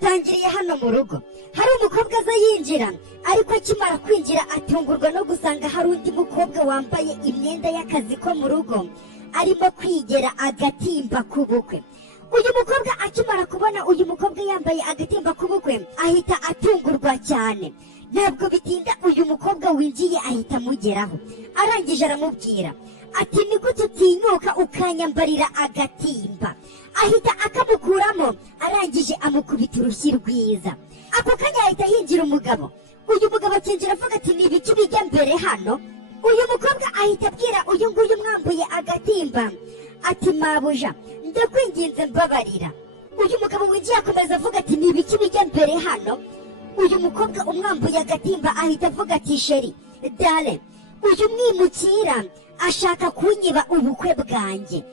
dutangiriye hano mu rugo. Hari umukobwa aza yinjira, ariko akimara kwinjira atungurwa no gusanga hari undi mukobwa wambaye imyenda y'akazi ko mu rugo arimo kwigera agatimba k'ubukwe. Uyu mukobwa akimara kubona uyu mukobwa yambaye agatimba k'ubukwe ahita atungurwa cyane. Ntabwo bitinda uyu mukobwa winjiye ahita amugeraho, arangije aramubwira ati ni gute utinyuka ukanyambarira agatimba. Ahita akamukuramo, arangije amukubita urushyi rwiza. Ako kanya ahita hinjira umugabo. Uyu mugabo akinjira avuga ati ni ibiki bijya mbere hano? Uyu mukobwa ahita abwira uyu nguyu mwambuye agatimba ati mabuja ndakwinginze mbabarira. Uyu mugabo winjiye akomeza avuga ati ni ibiki bijya mbere hano? Uyu mukobwa umwambuye agatimba ahita avuga ati sheri dale, uyu mwimukira ashaka kunyiba ubukwe bwanjye.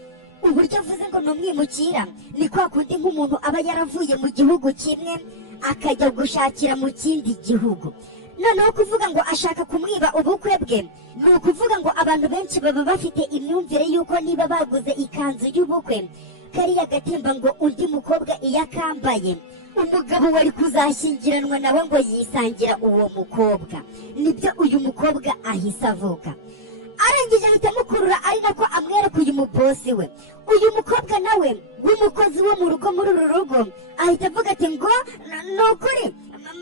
Uburyo avuze ngo ni umwimukira ni kwa kundi nk'umuntu aba yaravuye mu gihugu kimwe akajya gushakira mu kindi gihugu. Noneho kuvuga ngo ashaka kumwiba ubukwe bwe ni ukuvuga ngo abantu benshi baba bafite imyumvire y'uko niba baguze ikanzu y'ubukwe kariya gatimba ngo undi mukobwa iyo akambaye umugabo wari kuzashyingiranwa nawe ngo yisangira uwo mukobwa. Nibyo uyu mukobwa ahise avuga. Arangije ahita amukurura ari nako amwereka uyu mubosi we. Uyu mukobwa nawe w'umukozi wo mu rugo muri uru rugo ahita avuga ati ngo nukuri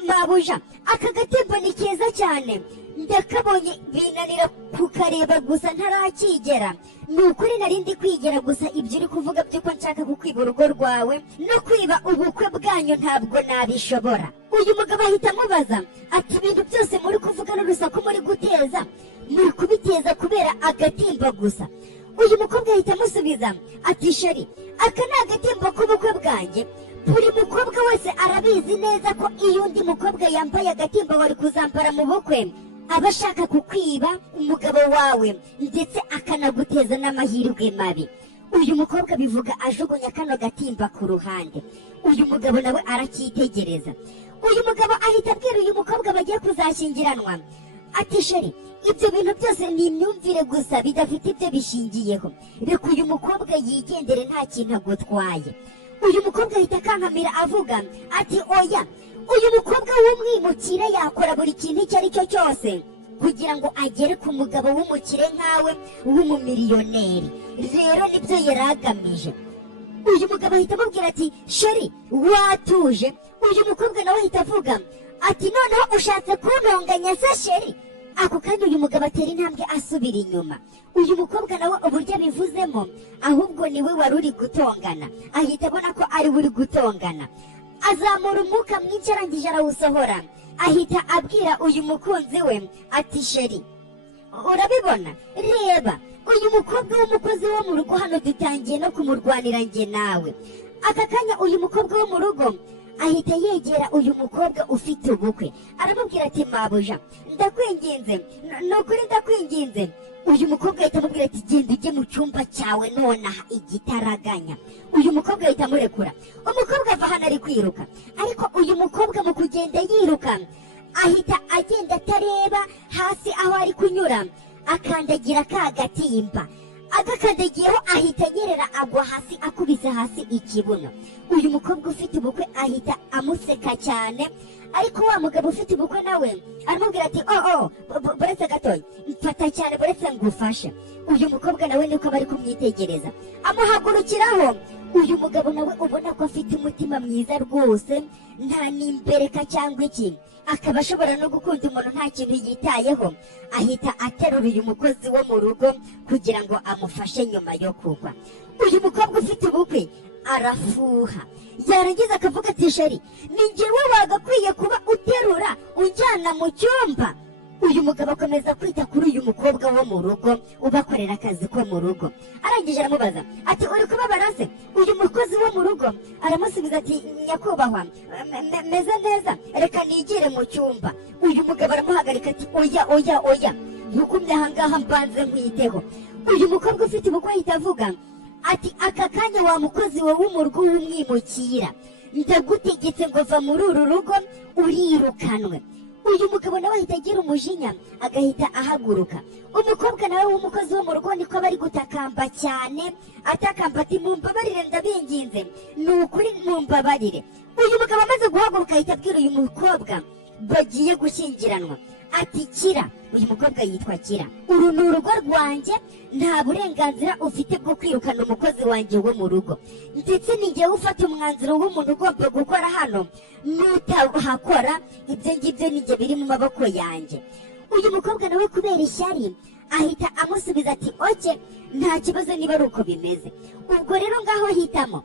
mabuja aka gatimba ni keza cyane, ndakabonye binanira kukareba gusa ntarakigera. Ni ukuri narindi kwigera gusa ibyo uri kuvuga by'uko nshaka kukwiba urugo rwawe no kwiba ubukwe bwanyu ntabwo nabishobora. Uyu mugabo ahita amubaza ati ibintu byose muri kuvuga n'urusaku muri guteza muri kubiteza kubera agatimba gusa? Uyu mukobwa ahita amusubiza ati sheri aka ni agatimba k'ubukwe bwanjye. Buri mukobwa wese arabizi neza ko iyo undi mukobwa yambaye agatimba wari kuzambara mu bukwe aba ashaka kukwiba umugabo wawe ndetse akanaguteza n'amahirwe mabi. Uyu mukobwa bivuga ajugunya kano gatimba ku ruhande. Uyu mugabo nawe aracyitegereza. Uyu mugabo ahita abwira uyu mukobwa bagiye kuzashyingiranwa ati sheri ibyo bintu byose ni imyumvire gusa bidafite ibyo bishingiyeho, reka uyu mukobwa yigendere nta kintu agutwaye. Uyu mukobwa ahita akankamira avuga ati oya, uyu mukobwa w'umwimukire yakora buri kintu icyo ari cyo cyose kugira ngo agere ku mugabo w'umukire nkawe w'umumiliyoneri. Rero nibyo yari agamije. Uyu mugabo ahita amubwira ati sheri watuje. Uyu mukobwa nawe ahita avuga ati noneho ushatse kuntonganya se sheri? Ako kanya uyu mugabo atera intambwe asubira inyuma. Uyu mukobwa nawe uburyo abivuzemo ahubwo niwe wari uri gutongana, ahita abona ko ari uri gutongana. Azamura umwuka mwinshi arangije arawusohora, ahita abwira uyu mukunzi we ati sheri urabibona, reba uyu mukobwa w'umukozi wo mu rugo hano dutangiye no kumurwanira njye nawe. Aka kanya uyu mukobwa wo mu rugo ahita yegera uyu mukobwa ufite ubukwe aramubwira ati mabuja ndakwinginze, nukuri ndakwinginze. Uyu mukobwa ahita amubwira ati genda ujye mu cyumba cyawe nonaha igitaraganya. Uyu mukobwa ahita amurekura. Umukobwa ava hano ari kwiruka, ariko uyu mukobwa mu kugenda yiruka ahita agenda atareba hasi aho ari kunyura, akandagira ka gatimba. Agakandagiyeho ahita anyerera agwa hasi akubise hasi ikibuno. Uyu mukobwa ufite ubukwe ahita amuseka cyane, ariko wa mugabo ufite ubukwe nawe aramubwira ati buretse gatoya mfata cyane buretse ngufashe. Uyu mukobwa nawe niko bari kumwitegereza amuhagurukiraho. Uyu mugabo nawe ubona ko afite umutima mwiza rwose, nta nimbereka cyangwa iki, akaba ashobora no gukunda umuntu nta kintu yitayeho. Ahita aterura uyu mukozi wo mu rugo kugira ngo amufashe nyuma yo kugwa. Uyu mukobwa ufite ubukwe arafuha, yarangiza akavuga ati sheri ni njyewe wagakwiye kuba uterura unjyana mu cyumba. Uyu mugabo akomeza kwita kuri uyu mukobwa wo mu rugo ubakorera akazi ko mu rugo. Arangije aramubaza ati uri kubabara se? Uyu mukozi wo mu rugo aramusubiza ati nyakubahwa meze neza, reka nigire mu cyumba. Uyu mugabo aramuhagarika ati oya ntukumye ahangaha mbanze nkwiteho. Uyu mukobwa ufite ubukwe ahita avuga ati aka kanya wa mukozi we w'umurwa w'umwimukira ndagutegetse ngo va muri uru rugo urirukanwe. Uyu mugabo nawe ahita agira umujinya agahita ahaguruka. Umukobwa nawe w'umukozi wo mu rugo niko bari gutakamba cyane, atakamba ati mumbabarire ndabinginze, ni ukuri mumbabarire. uyu mugabo amaze guhaguruka ahita abwira uyu mukobwa bagiye gushyingiranwa ati Kira, uyu mukobwa yitwa Kira, uru ni urugo rwanjye, nta burenganzira ufite bwo kwirukana umukozi wanjye wo mu rugo, ndetse n'igihe ufata umwanzuro w'umuntu ugomba gukora hano, n'utahakora ibyo ngibyo nijye biri mu maboko yanjye. Uyu mukobwa nawe kubera ishyari ahita amusubiza ati oke, nta kibazo niba ari uko bimeze, ubwo rero ngaho hitamo,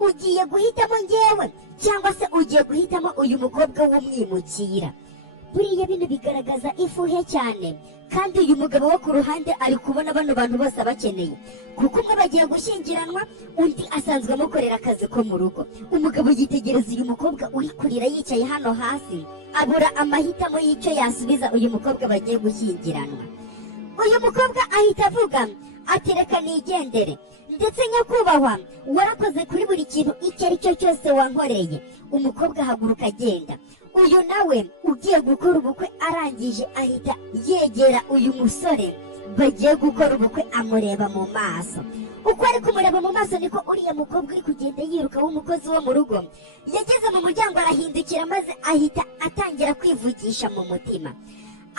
ugiye guhitamo ngewe cyangwa se ugiye guhitamo uyu mukobwa w'umwimukira. Buriya bino bigaragaza ifuhe cyane, kandi uyu mugabo wo ku ruhande ari kubona bano bantu bose abakeneye, kuko umwe bagiye gushyingiranwa, undi asanzwe amukorera akazi ko mu rugo. Umugabo yitegereza uyu mukobwa uri kurira yicaye hano hasi, abura amahitamo y'icyo yasubiza uyu mukobwa bagiye gushyingiranwa. Uyu mukobwa ahita avuga ati reka nigendere, ndetse nyakubahwa warakoze kuri buri kintu icyo ari cyo cyose wankoreye. Umukobwa ahaguruka agenda. Uyu nawe ugiye gukora ubukwe arangije ahita yegera uyu musore bagiye gukora ubukwe, amureba mu maso. Uko ari kumureba mu maso niko uriya mukobwa uri kugenda yiruka w'umukozi wo mu rugo yageze mu muryango arahindukira, maze ahita atangira kwivugisha mu mutima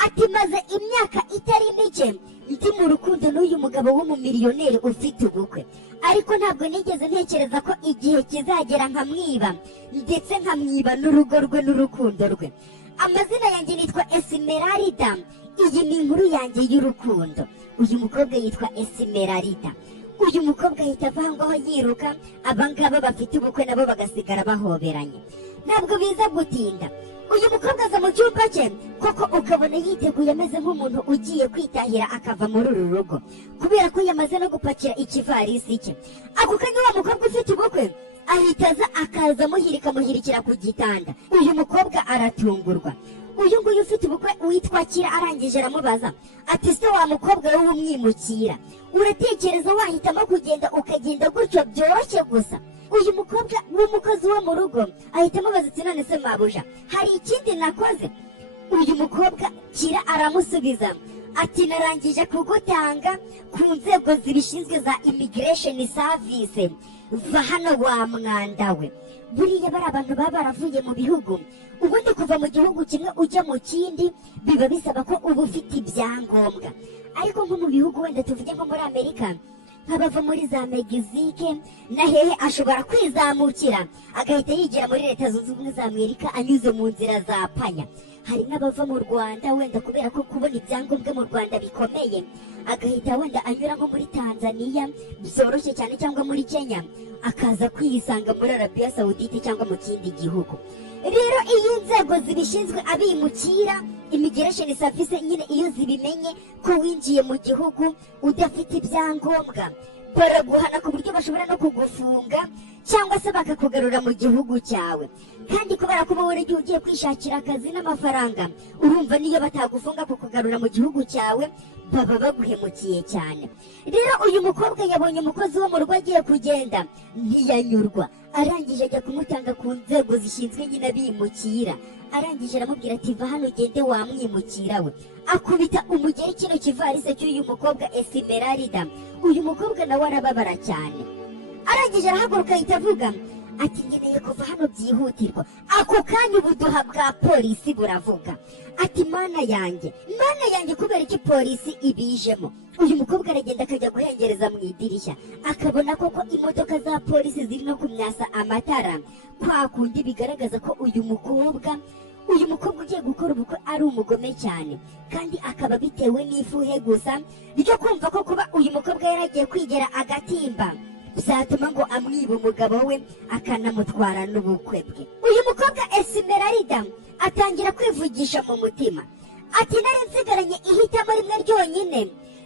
ati maze imyaka itari mike ndi mu rukundo n'uyu mugabo w'umumiliyoneri ufite ubukwe, ariko ntabwo nigeze ntekereza ko igihe kizagera nkamwiba, ndetse nkamwiba n'urugo rwe n'urukundo rwe. Amazina yanjye nitwa Esmeralda, iyi ni inkuru yanjye y'urukundo. Uyu mukobwa yitwa Esmeralda. Uyu mukobwa ahita ava aho ngaho yiruka, abangaba bafite ubukwe nabo bagasigara bahoberanye. Ntabwo biza gutinda, uyu mukobwa aza mu cyumba cye koko ukabona yiteguye ameze nk'umuntu ugiye kwitahira akava muri uru rugo, kubera ko yamaze no gupakira ikivarisi cye. Ako kanya wa mukobwa ufite ubukwe ahita aza akaza amuhirikira ku gitanda. Uyu mukobwa aratungurwa. Uyu nguyu ufite ubukwe witwa Kira arangije aramubaza ati se wa mukobwa wowe umwimukira, uratekereza wahitamo kugenda ukagenda gutyo byoroshye gusa? Uyu mukobwa w'umukozi wo mu rugo ahita amubaza ati none se mabuja hari ikindi nakoze? Uyu mukobwa Kira aramusubiza ati narangije kugutanga ku nzego zibishinzwe za immigration service, va hano wa mwanda we. Buriya bari abantu baba baravuye mu bihugu, ubundi kuva mu gihugu kimwe ujya mu kindi biba bisaba ko uba ufite ibyangombwa, ariko nko mu bihugu wenda tuvuge nko muri Amerika, nk'abava muri za Mexique na hehe ashobora kwizamukira agahita yigira muri Leta Zunze Ubumwe za Amerika anyuze mu nzira za panya. Hari n'abava mu Rwanda wenda kubera ko kubona ibyangombwa mu Rwanda bikomeye, agahita wenda anyura nko muri Tanzania byoroshye cyane, cyangwa muri Kenya, akaza kwiyisanga muri Arabia Saudite cyangwa mu kindi gihugu. Rero iyi nzego zibishinzwe abimukira immigration service nyine iyo zibimenye ko winjiye mu gihugu udafite ibyangombwa, baraguhana ku buryo bashobora no kugufunga cyangwa se bakakugarura mu gihugu cyawe. Kandi kubera ko wowe ugiye kwishakira akazi n'amafaranga, urumva niyo batagufunga kukugarura mu gihugu cyawe baba baguhemukiye cyane. Rero uyu mukobwa yabonye umukozi wo mu rugo agiye kugenda, ntiyanyurwa, arangije ajya kumutanga ku nzego zishinzwe nyine abimukira. Arangije aramubwira ati va hano ugende wamwimukira we. Akubita umugeri kino kivarise cy'uyu mukobwa Esmeralda. Uyu mukobwa nawe arababara cyane. Arangije arahaguruka ahita avuga ati ngeneye kuva hano byihutirwa. Ako kanya ubuduha bwa polisi buravuga ati mana yanjye kubera iki polisi ibijemo? Uyu mukobwa aragenda akajya guhengereza mu idirishya, akabona koko imodoka za polisi ziri no kumyasa amatara, kwa kundi bigaragaza ko uyu mukobwa ugiye gukora ubukwe ari umugome cyane, kandi akaba bitewe n'ifuhe gusa ryo kumva ko kuba uyu mukobwa yaragiye kwigera agatimba bizatuma ngo amwiba umugabo we akanamutwara n'ubukwe bwe. Uyu mukobwa Esmeralda atangira kwivugisha mu mutima ati nari nsigaranye ihitamo rimwe ryonyine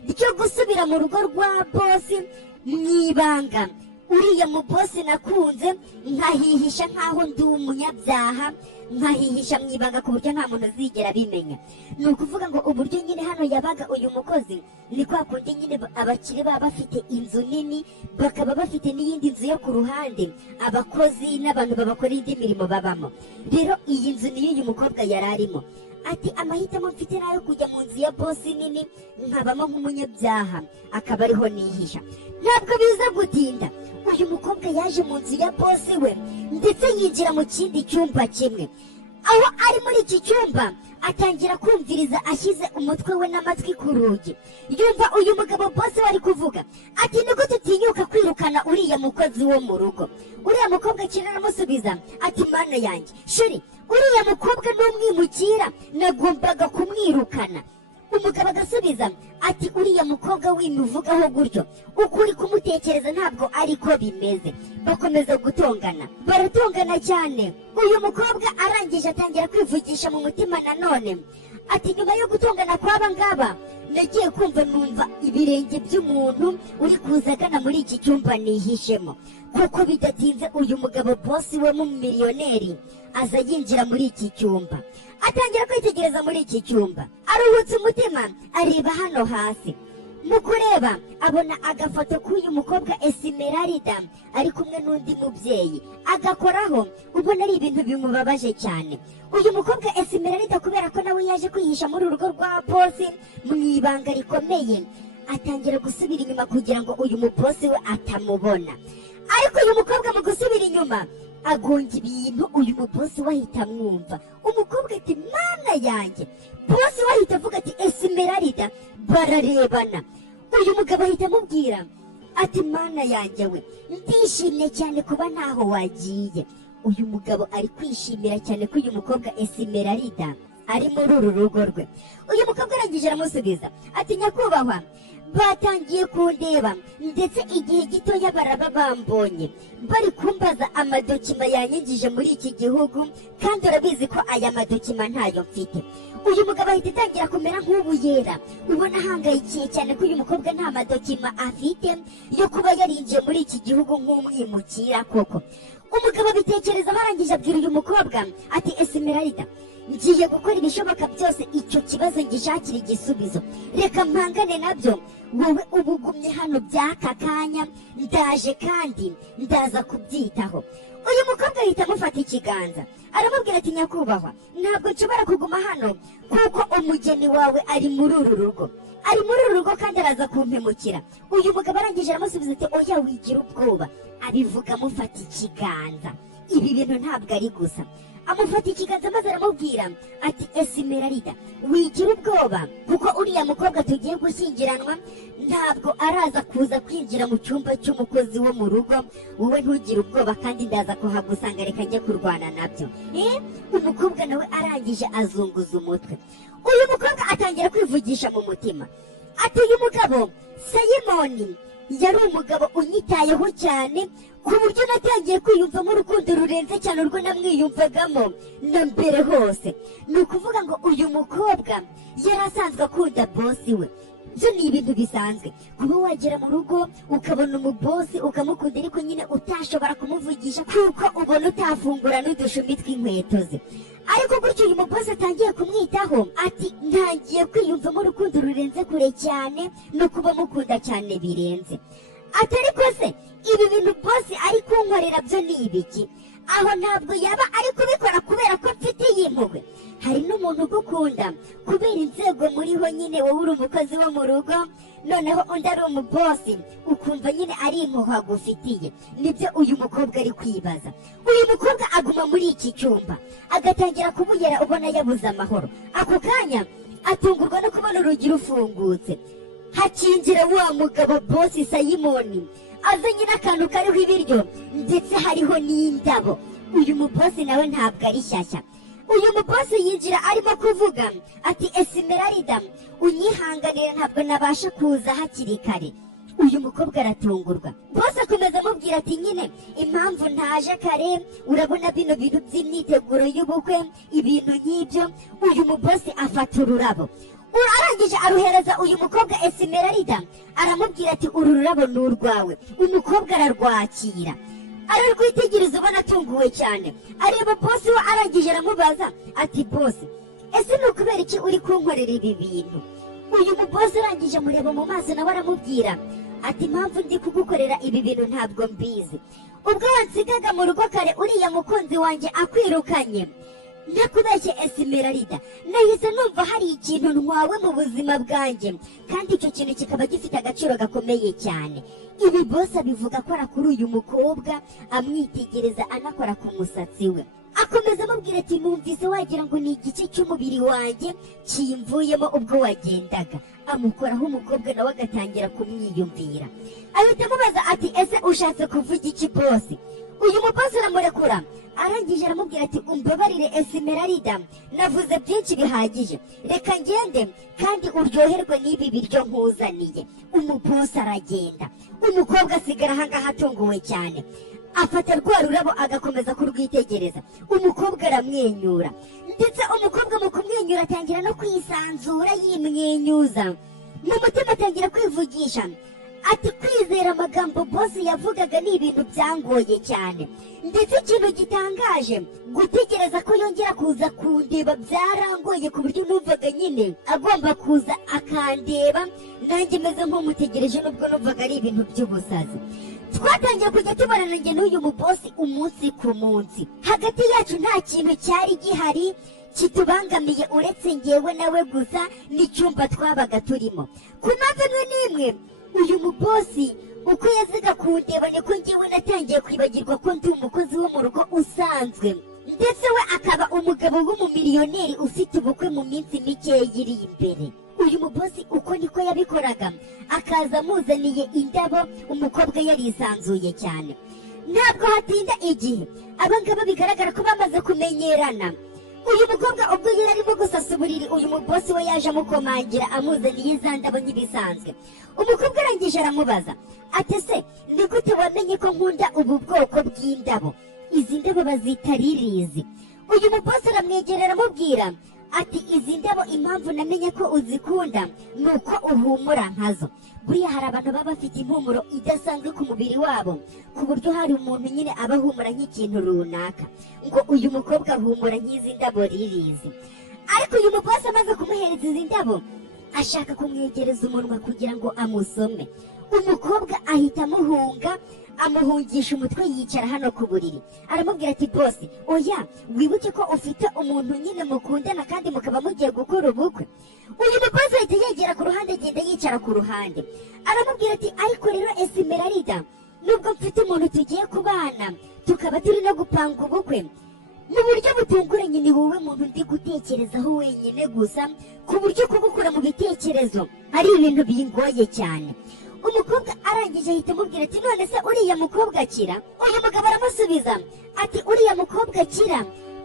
ryo gusubira mu rugo rwa bosi mwibanga. Uriya mu bosi nakunze nkahihisha nkaho ndi umunyabyaha, nkahihisha mwibanga ku buryo nta muntu azigera abimenya. Ni ukuvuga ngo uburyo nyine hano yabaga uyu mukozi ni kwa kundi nyine abakire baba bafite inzu nini, bakaba bafite n'iyindi nzu yo ku ruhande abakozi n'abantu babakora indi mirimo babamo. Rero iyi nzu niyo uyu mukobwa yari arimo. ati amahitamo mfite nayo kujya mu nzu ya bosi nini nkabamo nk'umunyabyaha akaba ariho nihisha. Ntabwo biza gutinda uyu mukobwa yaje mu nzu ya bosi we ndetse yinjira mu kindi cyumba kimwe. Aho ari muri iki cyumba atangira kumviriza ashyize umutwe we n'amatwi ku rugi. Yumva uyu mugabo bosi we ari kuvuga ati niko tutinyuka kwirukana uriya mukozi wo mu rugo. Uriya mukobwa akina aramusubiza ati mana yanjye shuri uriya mukobwa n'umwimukira nagombaga kumwirukana. Umugabo agasubiza ati uriya mukobwa wimuvugaho gutyo ukuri kumutekereza ntabwo ariko bimeze. Bakomeza gutongana baratongana cyane. Uyu mukobwa arangije atangira kwivugisha mu mutima nanone ati nyuma yo gutongana kw'aba ngaba nagiye kumva numva ibirenge by'umuntu uri kuzagana muri iki cyumba nihishemo. Kuko bidatinze uyu mugabo bosi we mu miliyoneri aza yinjira muri iki cyumba. Atangira kwitegereza muri iki cyumba aruhutse umutima areba hano hasi. Mu kureba abona agafoto k'uyu mukobwa Esmeralda ari kumwe n'undi mubyeyi agakoraho. Ubona ari ibintu bimubabaje cyane. Uyu mukobwa Esmeralda kubera ko nawe yaje kwihisha muri urugo rwa bosi mu ibanga rikomeye atangira gusubira inyuma kugira ngo uyu mubosi we atamubona. Ariko uyu mukobwa mu gusubira inyuma agonga ibintu uyu mubosi wahita amwumva. Umukobwa ati mana yanjye. Bosi wahita avuga ati Esmeralda bararebana. Uyu mugabo ahita amubwira ati mana yanjye we ndishimye cyane kuba ntaho wagiye. Uyu mugabo ari kwishimira cyane ko uyu mukobwa Esmeralda ari muri uru rugo rwe. Uyu mukobwa arangije aramusubiza ati nyakubahwa batangiye kundeba ndetse igihe gitoya baraba bambonye bari kumbaza amadokima yanyigije muri iki gihugu kandi urabizi ko aya madokima ntayo mfite. Uyu mugabo ahita atangira kumera nk'ubuyera. Ubona ahangayikiye cyane ko uyu mukobwa nta madokima afite yo kuba yarinjiye muri iki gihugu nk'umwimukira koko. Umugabo abitekereza barangije abwira uyu mukobwa ati Esmeralda ngiye gukora ibishoboka byose icyo kibazo ngishakira igisubizo. Reka mpangane nabyo wowe ubugumye hano by'aka kanya ndaje kandi ndaza kubyitaho. Uyu mukobwa ahita amufata ikiganza aramubwira ati nyakubahwa ntabwo nshobora kuguma hano kuko umugeni wawe ari muri uru rugo. Ari muri uru rugo kandi araza kumpemukira. Uyu mugabo arangije aramusubiza ati oya wigira ubwoba. Abivuga amufata ikiganza. Ibi bintu ntabwo ari gusa. Amufata ikiganza maze aramubwira ati Esmeralda wigira ubwoba kuko uriya mukobwa tugiye gushyingiranwa ntabwo araza kuza kwinjira mu cyumba cy'umukozi wo mu rugo. Wowe ntugire ubwoba kandi ndaza kuhagusanga reka njye kurwana nabyo. Umukobwa nawe arangije azunguza umutwe. Uyu mukobwa atangira kwivugisha mu mutima ati uyu mugabo Simoni yari umugabo unyitayeho cyane ku buryo natangiye kwiyumvamo urukundo rurenze cyane urwo namwiyumvagamo na mbere hose. Ni ukuvuga ngo uyu mukobwa yari asanzwe akunda bosi we. Byo ni ibintu bisanzwe kuba wagera mu rugo ukabona umubosi ukamukunda ariko nyine utashobora kumuvugisha kuko ubona utafungura n'udushumi tw'inkweto ze. Ariko gutyo uyu mubosi atangiye kumwitaho ati ntangiye kwiyumvamo urukundo rurenze kure cyane no kuba mukunda cyane birenze. Ati ariko se ibi bintu bosi ari kunkorera byo ni ibiki? Aho ntabwo yaba ari kubikora kubera ko mfite impuhwe. Hari n'umuntu ugukunda kubera inzego muriho nyine wowe uri umukozi wo mu rugo noneho undi ari umubosi ukumva nyine ari impuhwe agufitiye. Nibyo uyu mukobwa ari kwibaza. Uyu mukobwa aguma muri iki cyumba agatangira kubuyera ubona yabuze amahoro. Ako kanya atungurwa no kubona urugi rufungutse. Hakinjira wa mugabo bosi Simoni azanye n'akantu kariho ibiryo ndetse hariho n'indabo. Uyu mubosi nawe ntabwo ari shyashya. Uyu mubosi yinjira arimo kuvuga ati Esmeralda unyihanganire ntabwo nabasha kuza hakiri kare. Uyu mukobwa aratungurwa. Bosi akomeza amubwira ati nyine impamvu ntaje kare urabona bino bintu by'imyiteguro y'ubukwe ibintu nk'ibyo. Uyu mubosi afata ururabo arangije aruhereza uyu mukobwa Esmeralda aramubwira ati uru rurabo ni urwawe. Umukobwa ararwakira ararwitegereza ubona atunguwe cyane. Areba bosi we arangije aramubaza ati bosi ese ni ukubera iki uri kunkorera ibi bintu? Uyu mubosi arangije amureba mu maso nawe aramubwira ati impamvu ndi kugukorera ibi bintu ntabwo mbizi. Ubwo wansigaga mu rugo kare uriya mukunzi wanjye akwirukanye nakubeshye Esmeralda, nahise numva hari ikintu ntwawe mu buzima bwanjye, kandi icyo kintu kikaba gifite agaciro gakomeye cyane. Ibi boss abivuga akora kuri uyu mukobwa, amwitegereza anakora ku musatsi we. Akomeza amubwira ati numvise wagira ngo ni igice cy'umubiri wanjye kimvuyemo ubwo wagendaga. Amukoraho umukobwa nawe agatangira kumwiyumvira. Ahita amubaza ati ese ushatse kuvuga iki boss? Uyu mubosi aramurekura, arangije aramubwira ati umbabarire Esmeralda, navuze byinshi bihagije, reka ngende kandi uryoherwe n'ibi biryo nkuzaniye. Umubosi aragenda, umukobwa asigara ahangaha atunguwe cyane. Afata rwa rurabo agakomeza kurwitegereza. Umukobwa aramwenyura, ndetse umukobwa mu kumwenyura atangira no kwisanzura yimwenyuza. Mu mutima atangira kwivugisha ati kwizera amagambo boss yavugaga ni ibintu byangoye cyane, ndetse ikintu gitangaje gutegereza ko yongera kuza kundeba byarangoye ku buryo numvaga nyine agomba kuza akandeba nanjye meze nk'umutegereje, nubwo numvaga ari ibintu by'ubusazi. Twatangiye kujya tubarana njye n'uyu mubosi umunsi ku munsi. Hagati yacu nta kintu cyari gihari kitubangamiye uretse ngewe nawe gusa n'icyumba twabaga turimo. Ku mpamvu imwe n'imwe uyu mubosi uko yazaga kundeba niko ngewe natangiye kwibagirwa ko ndi umukozi wo mu rugo usanzwe, ndetse we akaba umugabo w'umumiliyoneri ufite ubukwe mu minsi mike iri imbere. Uyu mubosi uko niko yabikoraga, akaza amuzaniye indabo, umukobwa yarisanzuye cyane. Ntabwo hatinda igihe abangaba bigaragara ko bamaze kumenyerana. Uyu mukobwa ubwo yari arimo gusasa uburiri, uyu mubosi we yaje amukomangira amuzaniye za ndabo nk'ibisanzwe. Umukobwa arangije aramubaza ati se ni gute wamenye ko nkunda ubu bwoko bw'indabo? Izi ndabo bazita ririzi. Uyu mubosi aramwegerera amubwira ati izi ndabo impamvu namenye ko uzikunda ni uko uhumura nkazo. Buriya hari abantu baba bafite impumuro idasanzwe ku mubiri wabo, ku buryo hari umuntu nyine aba ahumura nk'ikintu runaka, ngo uyu mukobwa ahumura nk'izi ndabo ririzi. Ariko uyu mubosi amaze kumuhereza izi ndabo, ashaka kumwegereza umunwa kugira ngo amusome. Umukobwa ahita amuhunga, amuhungisha umutwe, yicara hano ku buriri. Aramubwira ati bosi, oya wibuke ko ufite umuntu nyine mukundana kandi mukaba mugiye gukora ubukwe. Uyu mubosi ahita yegera ku ruhande, agenda yicara ku ruhande. Aramubwira ati ariko rero Esmeralda, nubwo mfite umuntu tugiye kubana tukaba turi no gupanga ubukwe, mu buryo butunguranye ni wowe muntu ndi gutekerezaho wenyine gusa, ku buryo kugukura mu bitekerezo ari ibintu bingoye cyane. Umukobwa arangije ahita amubwira ati none se uriya mukobwa akira? Uyu mugabo aramusubiza ati uriya mukobwa akira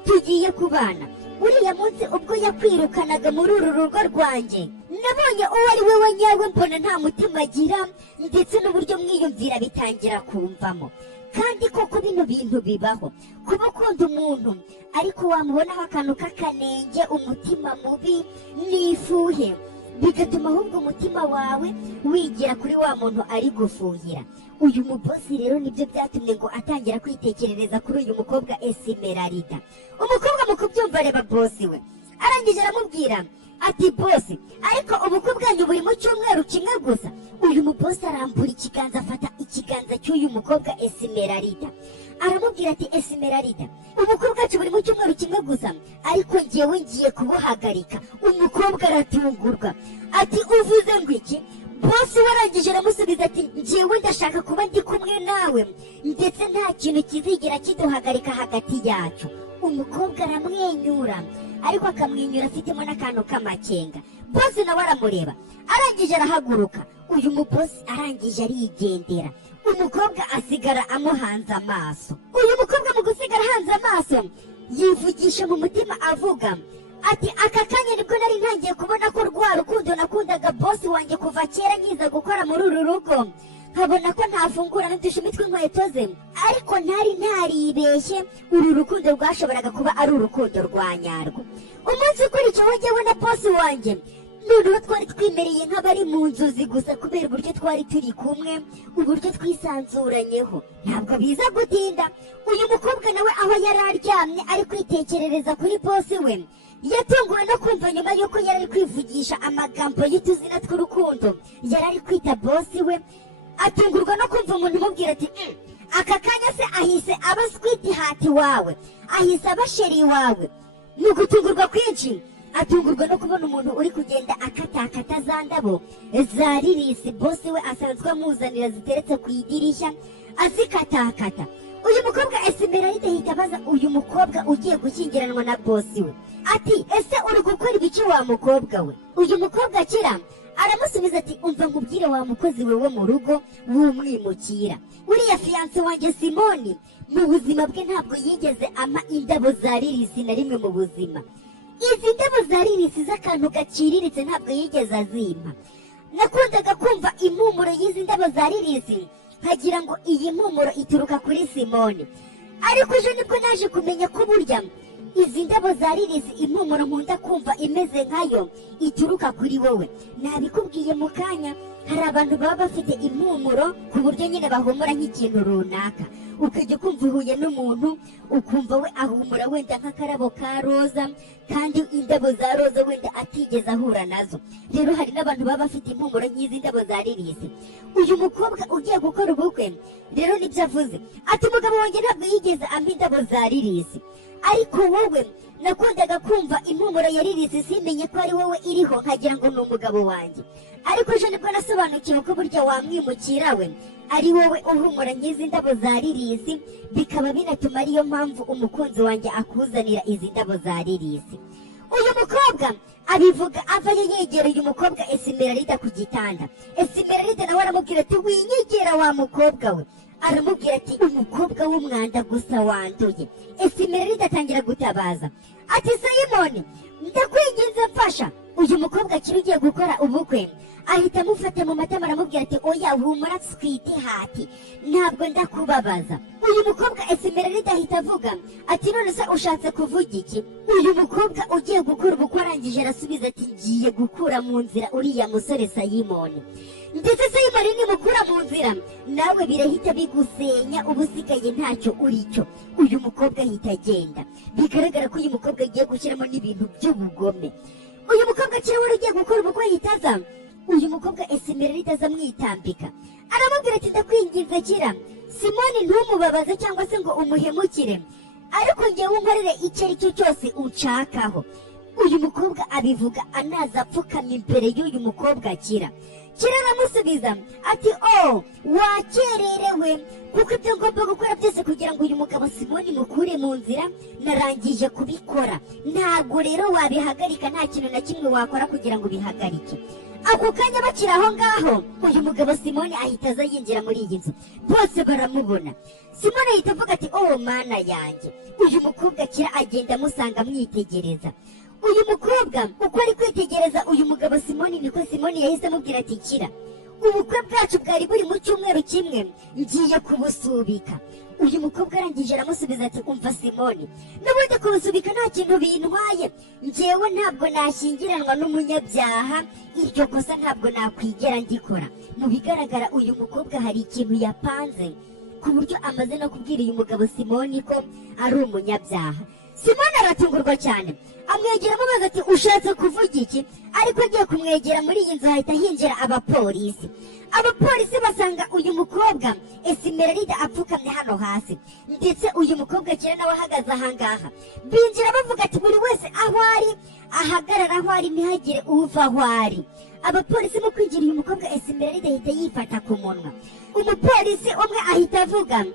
tugiye kubana. Uriya munsi ubwo yakwirukanaga muri uru rugo rwanjye, nabonye uwo ari we wanyawe, mbona nta mutima agira, ndetse n'uburyo mwiyumvira bitangira kumvamo. Kandi koko bino bintu bibaho, kuba ukunda umuntu ariko wamubonaho akantu k'akanenge, umutima mubi n'ifuhe, bigatuma ahubwo umutima wawe wigira kuri wa muntu ari gufuhira. Uyu mubosi rero nibyo byatumye ngo atangira kwitekerereza kuri uyu mukobwa Esmeralda. Umukobwa mu kubyumva areba bosi we, arangije aramubwira ati bosi, ariko ubukwe bwanyu buri mu cyumweru kimwe gusa? Uyu mubosi arambura ikiganza, afata ikiganza cy'uyu mukobwa Esmeralda, aramubwira ati Esmeralda, ubukwe bwacu buri mu cyumweru kimwe gusa, ariko ngewe ngiye kubuhagarika. Umukobwa aratungurwa ati uvuze ngo iki? Bosi warangije aramusubiza ati ngewe ndashaka kuba ndi kumwe nawe, ndetse nta kintu kizigera kiduhagarika hagati yacu. Umukobwa aramwenyura, ariko akamwenyura afitemo n'akantu k'amakenga. Bosi nawe aramureba, arangije arahaguruka. Uyu mubosi arangije arigendera, umukobwa asigara amuhanze amaso. Uyu mukobwa mu gusigara ahanze amaso yivugisha mu mutima avuga ati aka kanya nibwo nari ntangiye kubona ko rwa rukundo nakundaga bosi wanjye kuva kera nkiza gukora muri uru rugo, nkabona ko ntafungura n'udushumi tw'inkweto ze, ariko ntari ntaribeshye, uru rukundo rwashoboraga kuba ari urukundo rwa nyarwo. Umunsi ukurikiyeho jyewe na bosi wanjye noneho twari twimereye nk'abari mu nzozi gusa, kubera uburyo twari turi kumwe, uburyo twisanzuranyeho. Ntabwo biza gutinda, uyu mukobwa nawe aho yari aryamye ari kwitekerereza kuri bosi we, yatunguwe no kumva nyuma y'uko yari ari kwivugisha amagambo y'utuzina tw'urukundo yari ari kwita bosi we, atungurwa no kumva umuntu umubwira ati aka kanya se ahise aba switi hati wawe, ahise aba sheri wawe. ni ugutungurwa kwinshi. Atungurwa no kubona umuntu uri kugenda akatakata za ndabo za ririsi bosi we asanzwe amuzanira ziteretse ku idirishya azikatakata. Uyu mukobwa Esmeralda ahita abaza uyu mukobwa ugiye gushyingiranwa na bosi we ati ese uri gukora ibiki wa mukobwa we? Uyu mukobwa akira aramusubiza ati umva nkubwire wa mukozi we wo mu rugo w'umwimukira, uriya fiyanse wanjye Simoni mu buzima bwe ntabwo yigeze ama indabo za ririsi na rimwe mu buzima. Izi ndabo za ririsi z'akantu gaciriritse ntabwo yigeze azimpa. Nakundaga kumva impumuro y'izi ndabo za ririsi nkagira ngo iyi mpumuro ituruka kuri Simoni, ariko ejo nibwo naje kumenya ko burya izi ndabo za ririsi impumuro nkunda kumva imeze nkayo ituruka kuri wowe. Nabikubwiye mu kanya, hari abantu baba bafite impumuro ku buryo nyine bahumura nk'ikintu runaka, ukajya kumva uhuye n'umuntu ukumva we ahumura wenda nk'akarabo ka roza kandi indabo za roza wenda atigeze ahura nazo. Rero hari n'abantu baba bafite impumuro nk'izi ndabo za ririsi. Uyu mukobwa ugiye gukora ubukwe rero nibyo avuze ati umugabo wanjye ntabwo yigeze ampa indabo za ririsi, ariko wowe nakundaga kumva impumuro ya ririsi simenye ko ari wowe iriho nkagira ngo ni umugabo wanjye, ariko ejo nibwo nasobanukiwe ko burya wamwimukira we ari wowe uhumura nk'izi ndabo za ririsi, bikaba binatuma ariyo mpamvu umukunzi wanjye akuzanira izi ndabo za ririsi. Uyu mukobwa abivuga avayo yegera uyu mukobwa Esmeralda ku gitanda. Esmeralda nawe aramubwira ati winyegera wa mukobwa we, aramubwira ati umukobwa w'umwanda gusa wanduye. Esmeralda atangira gutabaza ati Simoni ndakwinginze mfasha. Uyu mukobwa akiri ugiye gukora ubukwe ahita amufata mu matama aramubwira ati oya humura twite hati ntabwo ndakubabaza. Uyu mukobwa Esmeralda ahita avuga ati none se ushatse kuvuga iki? Uyu mukobwa ugiye gukora ubukwe arangije arasubiza ati ngiye gukura mu nzira uriya musore Simoni, ndetse Simoni nimukura mu nzira nawe birahita bigusenya uba usigaye ntacyo uricyo. Uyu mukobwa ahita agenda, bigaragara ko uyu mukobwa agiye gushyiramo n'ibintu by'ubugome. Uyu mukobwa akiri wari ugiye gukora ubukwe ahita aza, uyu mukobwa Esmeralda aza amwitambika aramubwira ati ndakwinginze kira Simoni ntumubabaze cyangwa se ngo umuhemukire, ariko ngewe unkorere icyo ari cyo cyose unshakaho. Uyu mukobwa abivuga anaza apfukamye imbere y'uyu mukobwa kira aramusubiza ati oh wakererewe, kuko ibyo ngomba gukora byose kugira ngo uyu mugabo Simoni mukure mu nzira narangije kubikora, ntabwo rero wabihagarika, nta kintu na kimwe wakora kugira ngo bihagarike. Ako kanya bakiri aho ngaho uyu mugabo Simoni ahita aza yinjira muri iyi nzu, bose baramubona. Simoni ahita avuga ati oh mana yanjye. Uyu mukobwa kira agenda amusanga amwitegereza. Uyu mukobwa uko ari kwitegereza uyu mugabo Simoni niko Simoni yahise amubwira ati kira ubukwe bwacu bwari buri mu cyumweru kimwe ngiye kubusubika. Uyu mukobwa arangije aramusubiza ati umva Simoni n'ubundi kubusubika nta kintu bintwaye, njyewe ntabwo nashyingiranwa n'umunyabyaha, iryo kosa ntabwo nakwigera ngikora. Mu bigaragara uyu mukobwa hari ikintu yapanze ku buryo amaze no kubwira uyu mugabo Simoni ko ari umunyabyaha. Simoni aratungurwa cyane amwegera amubaza ati ushatse kuvuga iki? Ariko agiye kumwegera muri iyi nzu hahita hinjira abapolisi. Abapolisi basanga uyu mukobwa Esmeralda apfukamye hano hasi, ndetse uyu mukobwa kera nawe ahagaze ahangaha. Binjira bavuga ati buri wese aho ari ahagarara aho ari ntihagire uva aho ari. Abapolisi mu kwinjira uyu mukobwa Esmeralda ahita yifata ku munwa. Umupolisi umwe ahita avuga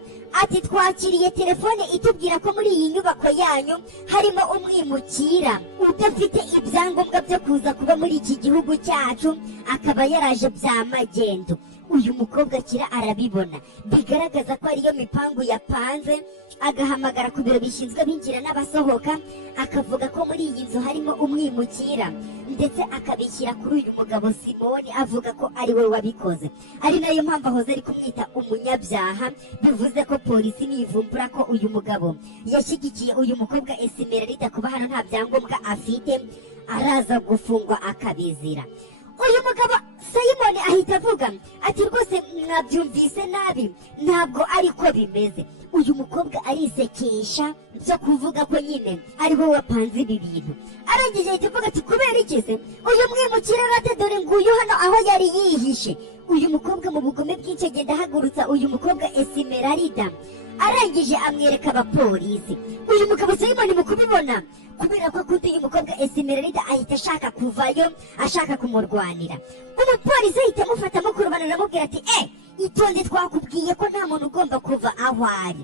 ati twakiriye telefone itubwira ko muri iyi nyubako yanyu harimo umwimukira udafite ibyangombwa byo kuza kuba muri iki gihugu cyacu, akaba yaraje bya magendo. Uyu mukobwa kira arabibona, bigaragaza ko ariyo mipangu yapanze, agahamagara ku biro bishinzwe binjira n'abasohoka, akavuga ko muri iyi nzu harimo umwimukira, ndetse akabishyira kuri uyu mugabo Simoni avuga ko ari we wabikoze, ari nayo mpamvu ahoze ari kumwita umunyabyaha. Bivuze ko polisi nivumbura ko uyu mugabo yashyigikiye uyu mukobwa Esmeralda kuba hano nta byangombwa afite, araza gufungwa akabizira. Uyu mugabo Simoni ahita avuga ati rwose mwabyumvise nabi, ntabwo ariko bimeze. Uyu mukobwa arisekesha byo kuvuga ko nyine ari we wapanze ibi bintu. Arangije ahita avuga ati kubera iki se uyu mwimukira rate, dore nguyu hano aho yari yihishe. uyu mukobwa mu bugome bwinshi agenda ahagurutsa uyu mukobwa Esmeralda, arangije amwereka abapolisi. Uyu mugabo Simoni mu kubibona, kubera ko akunda uyu mukobwa Esmeralda, ahita ashaka kuvayo, ashaka kumurwanira. Umupolisi ahita amufata amukurubana, aramubwira ati itonde, twakubwiye ko nta muntu ugomba kuva aho ari.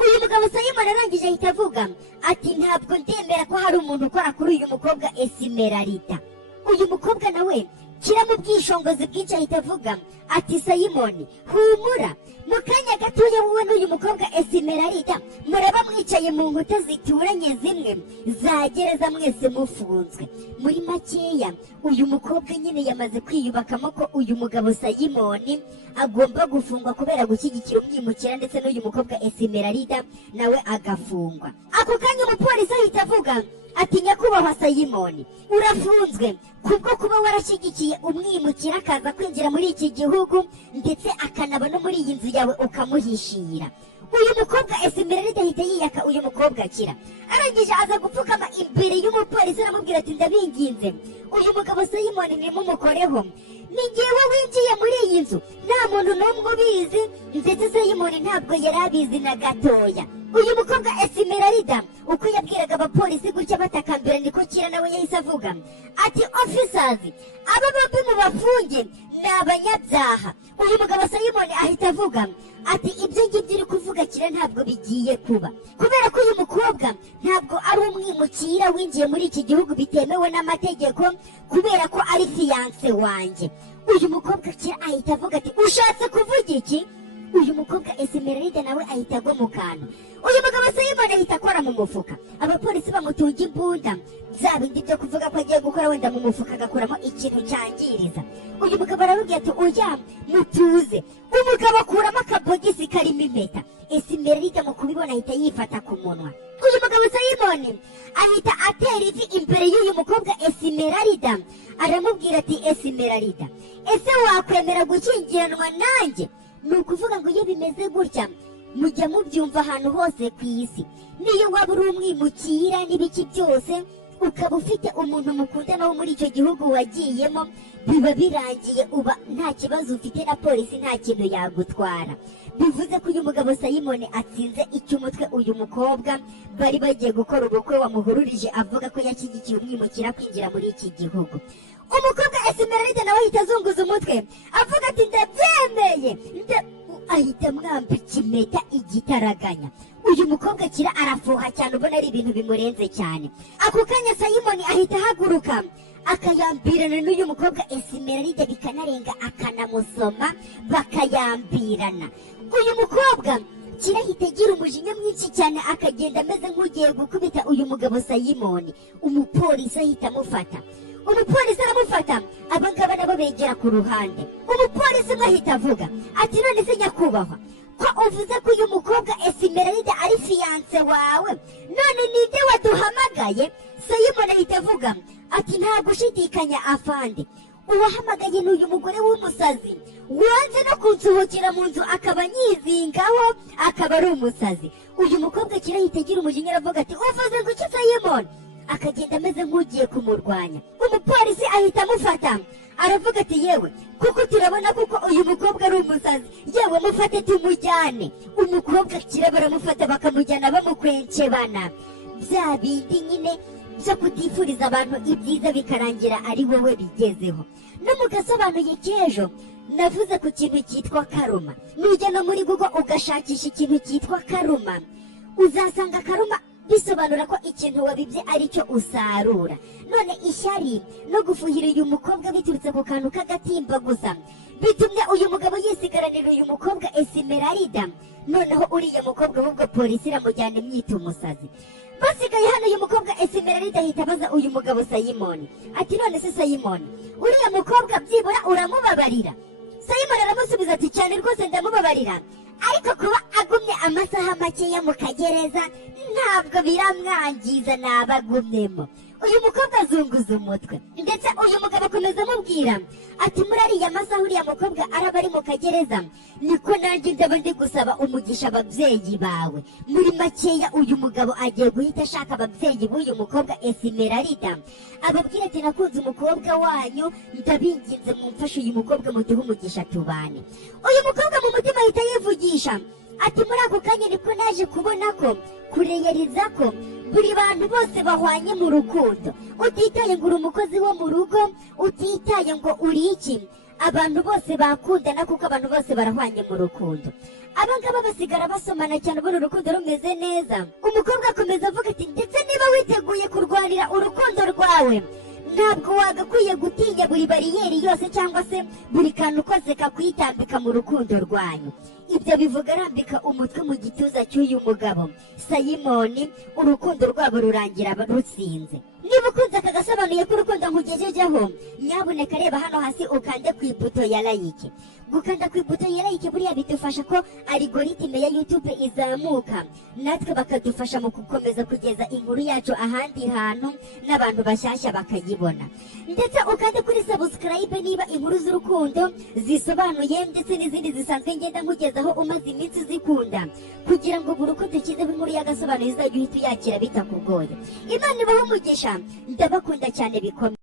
Uyu mugabo Simoni arangije ahita avuga ati ntabwo ndemera ko hari umuntu ukora kuri uyu mukobwa Esmeralda. Uyu mukobwa nawe kira mu bwishongozi bwinshi ahita avuga ati Simoni humura, mu kanya gatoya wowe n'uyu mukobwa Esmeralda muraba mwicaye mu nkuta zituranye zimwe za gereza mwese mufunzwe. Muri makeya uyu mukobwa nyine yamaze kwiyubakamo ko uyu mugabo Simoni agomba gufungwa kubera gushyigikira umwimukira, ndetse n'uyu mukobwa Esmeralda nawe agafungwa. Ako kanya umupolisi ahita avuga ati nyakubahwa Simoni urafunzwe kubwo kuba warashyigikiye umwimukira akaza kwinjira muri iki gihugu, ndetse akanaba no muri iyi nzu yawe ukamuhishira. Uyu mukobwa Esmeralda ahita yiyaka uyu mukobwa akira, arangije aza gupfukama imbere y'umupolisi aramubwira ati ndabinginze uyu mugabo Simoni nimumukoreho, ni njyewe winjiye muri iyi nzu, nta muntu n'umwe ubizi, ndetse Simoni ntabwo yari abizi na gatoya. Uyu mukobwa Esmeralda uko yabwiraga abapolisi gutya batakambira, niko kira nawe yahise avuga ati officers, aba bombi mubafunge ni abanyabyaha. Uyu mugabo Simoni ahita avuga ati ibyo ngibyo uri kuvuga kira ntabwo bigiye kuba, kubera ko uyu mukobwa ntabwo ari umwimukira winjiye muri iki gihugu bitemewe n'amategeko, kubera ko ari fiance wanjye. Uyu mukobwa kira ahita avuga ati ushatse kuvuga iki? Uyu mukobwa Esmeralda nawe ahita agwa mu kantu. Uyu mugabo Simoni ahita akora mu mufuka, abapolisi bamutunga imbunda, bya bindi byo kuvuga ko agiye gukora wenda mu mufuka agakuramo ikintu cyangiriza. Uyu mugabo ararubwira ati oya mutuze. Umugabo akuramo akabogisi karimo impeta. Esmeralda mu kubibona ahita yifata ku munwa. Uyu mugabo Simoni ahita atera ivi imbere y'uyu mukobwa Esmeralda, aramubwira ati Esmeralda, ese wakwemera gukingiranwa nanjye? Ni ukuvuga ngo iyo bimeze gutya mujya mubyumva ahantu hose ku isi, niyo waba uri umwimukira n'ibiki byose, ukaba ufite umuntu mukundana wo muri icyo gihugu wagiyemo, biba birangiye, uba nta kibazo ufite na polisi nta kintu yagutwara. Bivuze ko uyu mugabo Simoni atsinze icy'umutwe uyu mukobwa bari bagiye gukora ubukwe, wamuhururije avuga ko yashyigikiye umwimukira kwinjira muri iki gihugu. Umukobwa Esmeralda nawe ahita azunguza umutwe avuga ati ndabyemeye, ahita mwambika impeta igitaraganya. Uyu mukobwa kira arafuha cyane, ubona ari ibintu bimurenze cyane. Ako kanya Simoni ahita ahaguruka akayambirana n'uyu mukobwa Esmeralda, bikanarenga akanamusoma bakayambirana. Uyu mukobwa kirahita agira umujinya mwinshi cyane, akagenda ameze nk'ugiye gukubita uyu mugabo Simoni. Umupolisi ahita amufata, umupolisi aramufata, abangaba nabo begera ku ruhande. Umupolisi umwe ahita avuga ati none se nyakubahwa, ko uvuze ko uyu mukobwa Esmeralda ari fiance wawe, none ninde waduhamagaye? Simoni ahita avuga ati nta gushidikanya afande, uwahamagaye n'uyu mugore w'umusazi wanze no kunsohokera mu nzu akaba nyizingaho, akaba ari umusazi. Uyu mukobwa kirahita agira umujinya aravuga ati uvuze ngo iki Simoni? Akagenda ameze nk'ugiye kumurwanya. Umupolisi ahita amufata aravuga ati yewe kuko turabona kuko uyu mukobwa ari umusazi, yewe mufate tumujyane. Umukobwa kira baramufata bakamujyana bamukwenkebana, bya bindi nyine byo kutifuriza abantu ibyiza bikarangira ari wowe bigezeho. No mu gasobanuye k'ejo navuze ku kintu cyitwa karuma. Nujya no muri Google ugashakisha ikintu cyitwa karuma, uzasanga karuma bisobanura ko ikintu wabibye ari cyo usarura. None ishyari no gufuhira uyu mukobwa biturutse ku kantu k'agatimba gusa bitumye uyu mugabo yisigaranira uyu mukobwa Esmeralda. Noneho uriya mukobwa ahubwo polisi iramujyana imyita umusazi. Basigaye hano uyu mukobwa Esmeralda ahita abaza uyu mugabo Simoni ati none se Simoni, uriya mukobwa byibura uramubabarira? Simoni aramusubiza ati cyane rwose ndamubabarira, ariko kuba agumye amasaha makeya mu kagereza ntabwo biramwangiza nabagumyemo. uyu mukobwa azunguza umutwe ndetse uyu mugabo akomeza amubwira ati muri ariya masaha uriya mukobwa araba ari mu kagereza niko nanjye ndaba ndi gusaba umugisha ababyeyi bawe. Muri makeya uyu mugabo agiye guhita ashaka ababyeyi b'uyu mukobwa Esmeralda ababwira ati nakunze umukobwa wanyu ndabinginze mumfashe uyu mukobwa muduhe umugisha tubane. Uyu mukobwa mu mutima ahita yivugisha ati muri ako kanya niko naje kubona ko kureyeriza ko buri bantu bose bahwanye mu rukundo, utitaye ngo uri umukozi wo mu rugo, utitaye ngo uri iki, abantu bose bakundana kuko abantu bose barahwanye mu rukundo. Abangaba basigara basomana cyane ubona urukundo rumeze neza. Umukobwa akomeza avuga ati ndetse niba witeguye kurwanira urukundo rwawe ntabwo wagakwiye gutinya buri bariyeri yose cyangwa se buri kantu kose kakwitambika mu rukundo rwanyu. Ibyo bivuga arambika umutwe mu gituza cy'uyu mugabo Simoni, urukundo rwabo rurangira rutsinze. Niba ukunze aka gasobanuye ko urukundo nkugejejeho, nyabuneka reba hano hasi ukande ku ibuto ya like. Gukanda ku ibuto ya like buriya bidufasha ko algoritme ya YouTube izamuka, natwe bakadufasha mu gukomeza kugeza inkuru yacu ahandi hantu n'abantu bashyashya bakayibona. Ndetse ukande kuri subscribe niba inkuru z'urukundo zisobanuye ndetse n'izindi zisanzwe ngenda nkugezaho umaze iminsi zikunda, kugira ngo buri uko dushyizeho inkuru y'agasobanuye izajya uhita uyakira bitakugoye. Imana ibahe umugisha, ndabakunda cyane bikomeye.